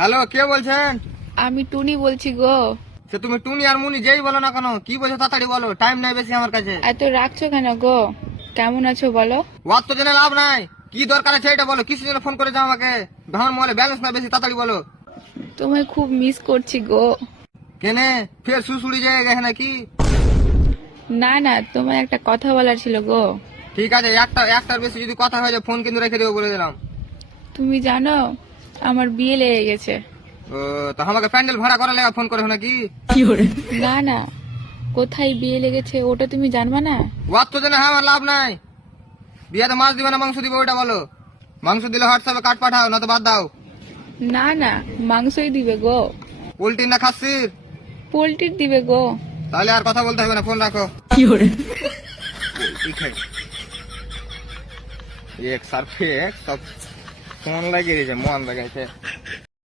Hello, কে বলছেন? আমি টুনি বলছি গো। সে তুমি টুনি আর মুনি যেই বলো না কেন, কি বলছো তাড়াতাড়ি বলো, টাইম নাই বেশি আমার কাছে। এত রাখছো কেন গো? কেমন আছো বলো? ওয়ার তো জেনে লাভ নাই, কি দরকার আছে এটা বলো, কিসের জন্য ফোন করেছো আমাকে? আমার মোবাইলে ব্যালেন্স না বেশি, তাড়াতাড়ি বলো। তোমায় খুব মিস করছি গো। কেনে ফের সুসুড়ি জায়গা গেছে নাকি? না না, তোমার একটা কথা বলার ছিল গো। ঠিক আছে, একটার বেশি যদি কথা হয়ে যায় ফোন কিন্তু রেখে দেবো বলে দিলাম। তুমি জানো আমার বিয়ে লেগে গেছে। ও, তো আমাকে প্যান্ডেল ভাড়া করা লেগে ফোন করে নাকি? না না, কোথায় বিয়ে লেগেছে ওটা তুমি জানবা না? ওয়ার তো জেনে আমার লাভ নাই। বিয়াতে মাছ দিবে না মাংস দিবে ওইটা বলো। মাংস দিলে হোয়াটসঅ্যাপে কাট পাঠাও, না তো বাদ দাও। না না, মাংসই দিবে গো। পোল্ট্রি না খাসির? পোল্ট্রির দিবে গো। তাহলে আর কথা বলতে হবে না, ফোন রাখো। পোল্ট্রি খাই এক সার ফেক সব ফোন লাগিয়ে দিয়েছে, মন লাগাইছে।